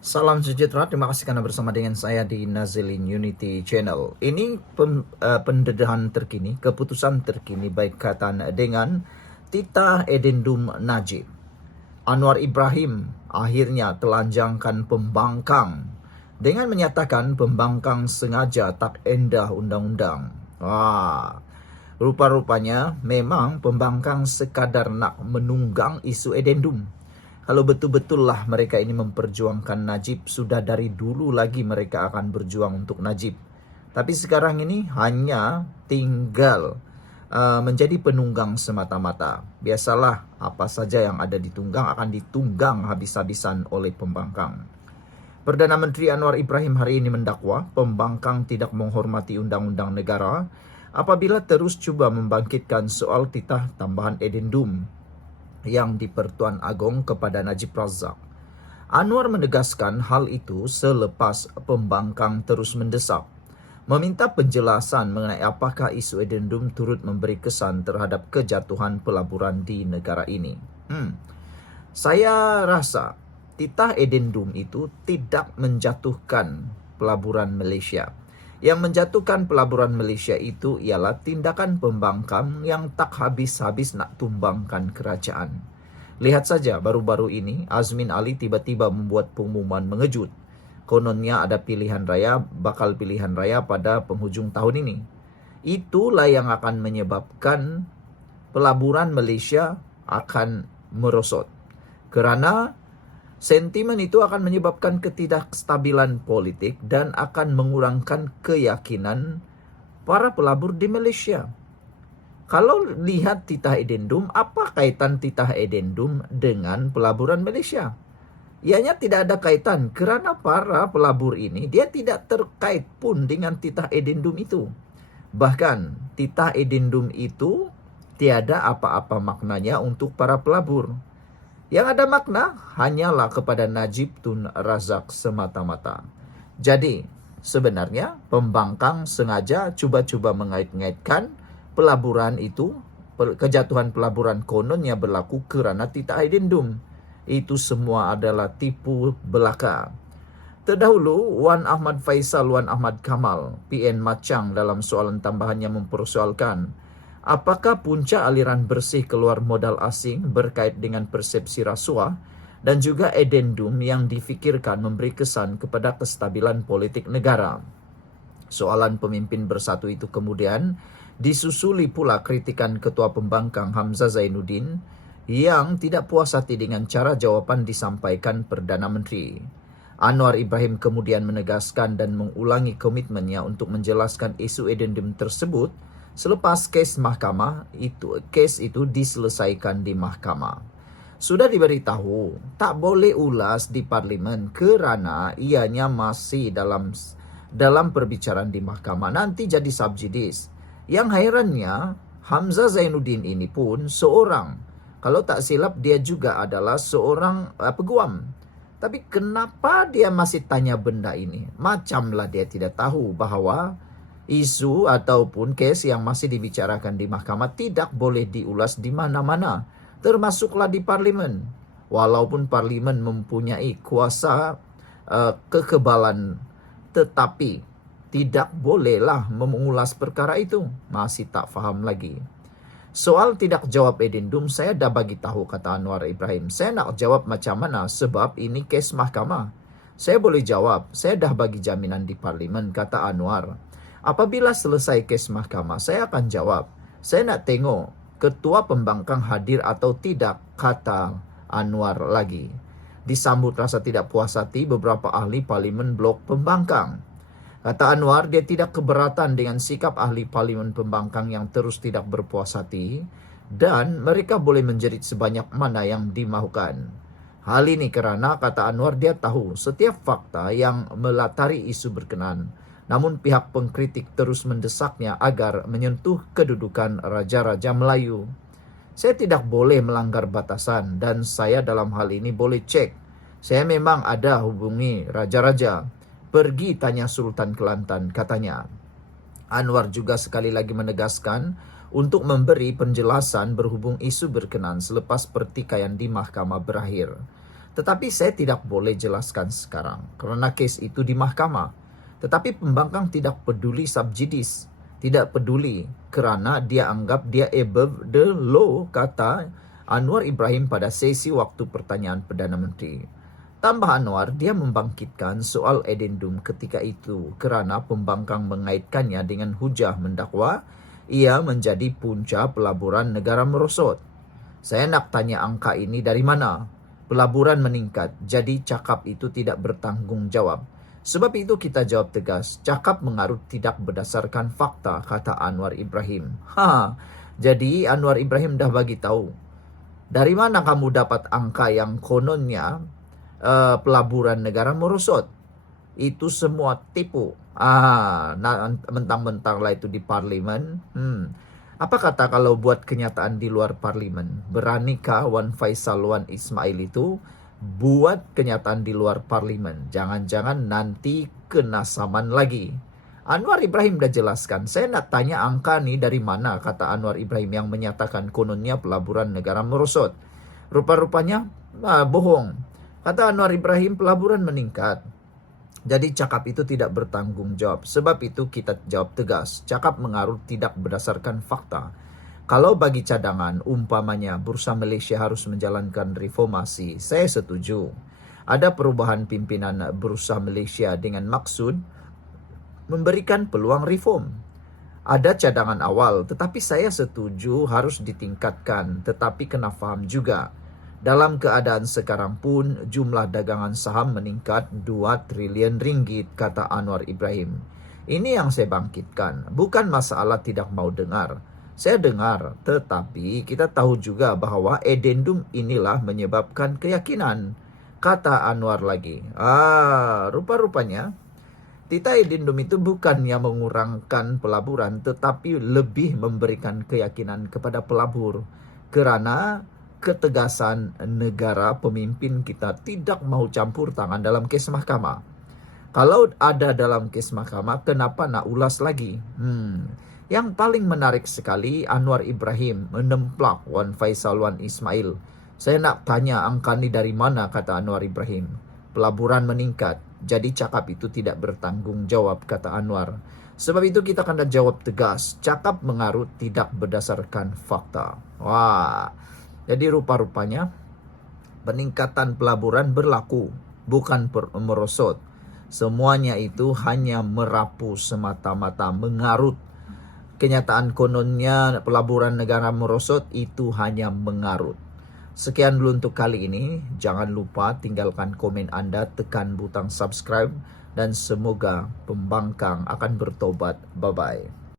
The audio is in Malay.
Salam sejahtera, terima kasih karena bersama dengan saya di Nazilin Unity Channel. Ini pendedahan terkini, keputusan terkini baik kaitan dengan Tita Edendum Najib. Anwar Ibrahim akhirnya telanjangkan pembangkang dengan menyatakan pembangkang sengaja tak endah undang-undang. Rupa-rupanya memang pembangkang sekadar nak menunggang isu edendum. Kalau betul-betullah mereka ini memperjuangkan Najib, sudah dari dulu lagi mereka akan berjuang untuk Najib. Tapi sekarang ini hanya tinggal menjadi penunggang semata-mata. Biasalah, apa saja yang ada di tunggang akan ditunggang habis-habisan oleh pembangkang. Perdana Menteri Anwar Ibrahim hari ini mendakwa pembangkang tidak menghormati undang-undang negara apabila terus cuba membangkitkan soal titah tambahan edendum yang di Pertuan Agong kepada Najib Razak. Anwar menegaskan hal itu selepas pembangkang terus mendesak, meminta penjelasan mengenai apakah isu edendum turut memberi kesan terhadap kejatuhan pelaburan di negara ini. Saya rasa titah edendum itu tidak menjatuhkan pelaburan Malaysia. Yang menjatuhkan pelaburan Malaysia itu ialah tindakan pembangkang yang tak habis-habis nak tumbangkan kerajaan. Lihat saja baru-baru ini Azmin Ali tiba-tiba membuat pengumuman mengejut. Kononnya ada bakal pilihan raya pada penghujung tahun ini. Itulah yang akan menyebabkan pelaburan Malaysia akan merosot. Kerana sentimen itu akan menyebabkan ketidakstabilan politik dan akan mengurangkan keyakinan para pelabur di Malaysia. Kalau lihat titah edendum, apa kaitan titah edendum dengan pelaburan Malaysia? Ianya tidak ada kaitan kerana para pelabur ini dia tidak terkait pun dengan titah edendum itu. Bahkan titah edendum itu tiada apa-apa maknanya untuk para pelabur. Yang ada makna hanyalah kepada Najib Tun Razak semata-mata. Jadi, sebenarnya pembangkang sengaja cuba-cuba mengait-ngaitkan pelaburan itu, kejatuhan pelaburan kononnya berlaku kerana titah edendum. Itu semua adalah tipu belaka. Terdahulu, Wan Ahmad Faisal, Wan Ahmad Kamal, PN Macang dalam soalan tambahannya mempersoalkan apakah punca aliran bersih keluar modal asing berkait dengan persepsi rasuah dan juga edendum yang difikirkan memberi kesan kepada kestabilan politik negara. Soalan pemimpin bersatu itu kemudian disusuli pula kritikan Ketua Pembangkang Hamzah Zainuddin yang tidak puas hati dengan cara jawapan disampaikan Perdana Menteri. Anwar Ibrahim kemudian menegaskan dan mengulangi komitmennya untuk menjelaskan isu edendum tersebut selepas kes itu diselesaikan di mahkamah. Sudah diberitahu tak boleh ulas di parlimen kerana ianya masih dalam perbicaraan di mahkamah, nanti jadi subjudis. Yang hairannya, Hamzah Zainuddin ini pun seorang, kalau tak silap dia juga adalah seorang peguam. Tapi kenapa dia masih tanya benda ini? Macamlah dia tidak tahu bahawa isu ataupun kes yang masih dibicarakan di mahkamah tidak boleh diulas di mana-mana, termasuklah di parlimen. Walaupun parlimen mempunyai kuasa kekebalan, tetapi tidak bolehlah mengulas perkara itu. Masih tak faham lagi. Soal tidak jawab edendum, saya dah bagi tahu, kata Anwar Ibrahim. Saya nak jawab macam mana sebab ini kes mahkamah. Saya boleh jawab, saya dah bagi jaminan di parlimen, kata Anwar. Apabila selesai kes mahkamah, saya akan jawab. Saya nak tengok ketua pembangkang hadir atau tidak, kata Anwar lagi. Disambut rasa tidak puas hati beberapa ahli parlimen blok pembangkang. Kata Anwar, dia tidak keberatan dengan sikap ahli parlimen pembangkang yang terus tidak berpuas hati dan mereka boleh menjerit sebanyak mana yang dimahukan. Hal ini kerana, kata Anwar, dia tahu setiap fakta yang melatari isu berkenaan. Namun pihak pengkritik terus mendesaknya agar menyentuh kedudukan Raja-Raja Melayu. Saya tidak boleh melanggar batasan dan saya dalam hal ini boleh cek. Saya memang ada hubungi Raja-Raja. Pergi tanya Sultan Kelantan, katanya. Anwar juga sekali lagi menegaskan untuk memberi penjelasan berhubung isu berkenaan selepas pertikaian di mahkamah berakhir. Tetapi saya tidak boleh jelaskan sekarang karena kes itu di mahkamah. Tetapi pembangkang tidak peduli subjudis, tidak peduli kerana dia anggap dia above the law, kata Anwar Ibrahim pada sesi waktu pertanyaan Perdana Menteri. Tambah Anwar, dia membangkitkan soal addendum ketika itu kerana pembangkang mengaitkannya dengan hujah mendakwa ia menjadi punca pelaburan negara merosot. Saya nak tanya angka ini dari mana? Pelaburan meningkat, jadi cakap itu tidak bertanggungjawab. Sebab itu kita jawab tegas, cakap mengarut tidak berdasarkan fakta, kata Anwar Ibrahim. Jadi Anwar Ibrahim dah bagi tahu. Dari mana kamu dapat angka yang kononnya pelaburan negara merosot? Itu semua tipu. Mentang-mentang lah itu di parlimen. Apa kata kalau buat kenyataan di luar parlimen? Beranikah Wan Faisal Wan Ismail itu buat kenyataan di luar parlimen? Jangan-jangan nanti kena saman lagi. Anwar Ibrahim dah jelaskan. Saya nak tanya angka ni dari mana, kata Anwar Ibrahim yang menyatakan kononnya pelaburan negara merosot. Rupa-rupanya bohong. Kata Anwar Ibrahim, pelaburan meningkat. Jadi cakap itu tidak bertanggung jawab. Sebab itu kita jawab tegas. Cakap mengarut tidak berdasarkan fakta. Kalau bagi cadangan, umpamanya Bursa Malaysia harus menjalankan reformasi, saya setuju. Ada perubahan pimpinan Bursa Malaysia dengan maksud memberikan peluang reform. Ada cadangan awal, tetapi saya setuju harus ditingkatkan. Tetapi kena faham juga, dalam keadaan sekarang pun jumlah dagangan saham meningkat 2 triliun ringgit, kata Anwar Ibrahim. Ini yang saya bangkitkan. Bukan masalah tidak mau dengar. Saya dengar, tetapi kita tahu juga bahawa addendum inilah menyebabkan keyakinan, kata Anwar lagi. Rupa-rupanya tita addendum itu bukannya mengurangkan pelaburan, tetapi lebih memberikan keyakinan kepada pelabur. Kerana ketegasan negara pemimpin kita tidak mau campur tangan dalam kes mahkamah. Kalau ada dalam kes mahkamah, kenapa nak ulas lagi? Yang paling menarik sekali, Anwar Ibrahim menemplak Wan Faisal Wan Ismail. Saya nak tanya angka ni dari mana, kata Anwar Ibrahim. Pelaburan meningkat, jadi cakap itu tidak bertanggung jawab, kata Anwar. Sebab itu kita akan jawab tegas, cakap mengarut tidak berdasarkan fakta. Jadi rupa-rupanya peningkatan pelaburan berlaku, bukan merosot. Semuanya itu hanya merapu semata-mata, mengarut. Kenyataan kononnya pelaburan negara merosot itu hanya mengarut. Sekian dulu untuk kali ini. Jangan lupa tinggalkan komen Anda, tekan butang subscribe, dan semoga pembangkang akan bertobat. Bye-bye.